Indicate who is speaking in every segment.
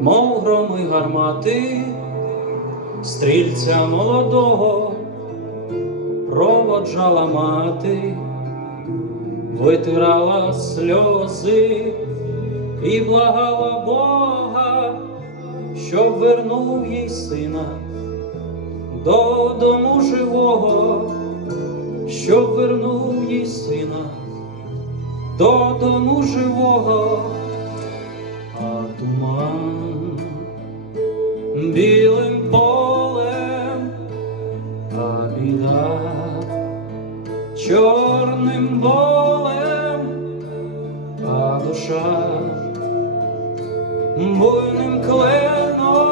Speaker 1: мати, стрільця молодого проводжала мати, витирала сльози і благала Бога, щоб вернув їй сина додому живого, щоб вернув їй сина додому живого, туман. Білим полем, а біда. Чорним болем, а душа. Буйним кленом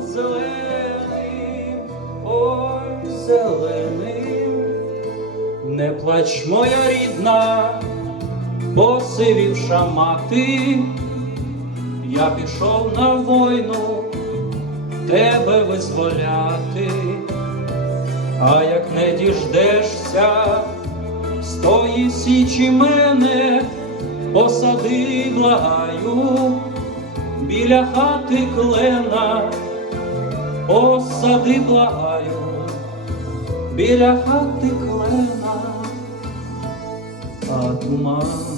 Speaker 1: зеленим, ой, зеленим. Не плач, моя рідна, посивівша мати, я пішов на війну тебе визволяти, а як не діждешся з тої січі мене, посади, благаю, біля хати клена, посади, благаю. Біля хати клена, а туман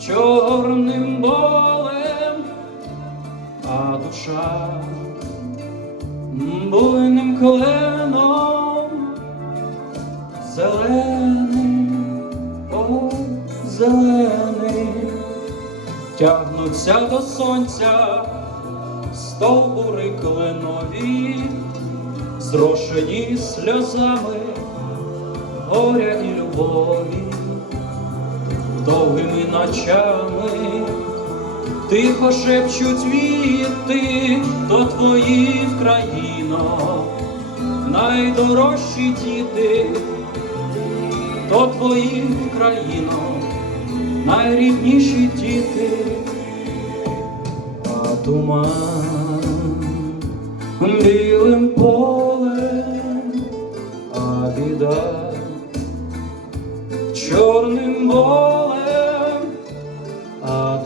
Speaker 1: чорним болем, а душа буйним кленом, зеленим, о, зеленим, тягнуться до сонця стовбури кленові, зрошені сльозами горя і любові, довгими ночами. Тихо шепчуть віти до твоїх країно, найдорожчі діти, то твоїх країно, найрідніші діти. А туман білим полем, а біда чорним болем,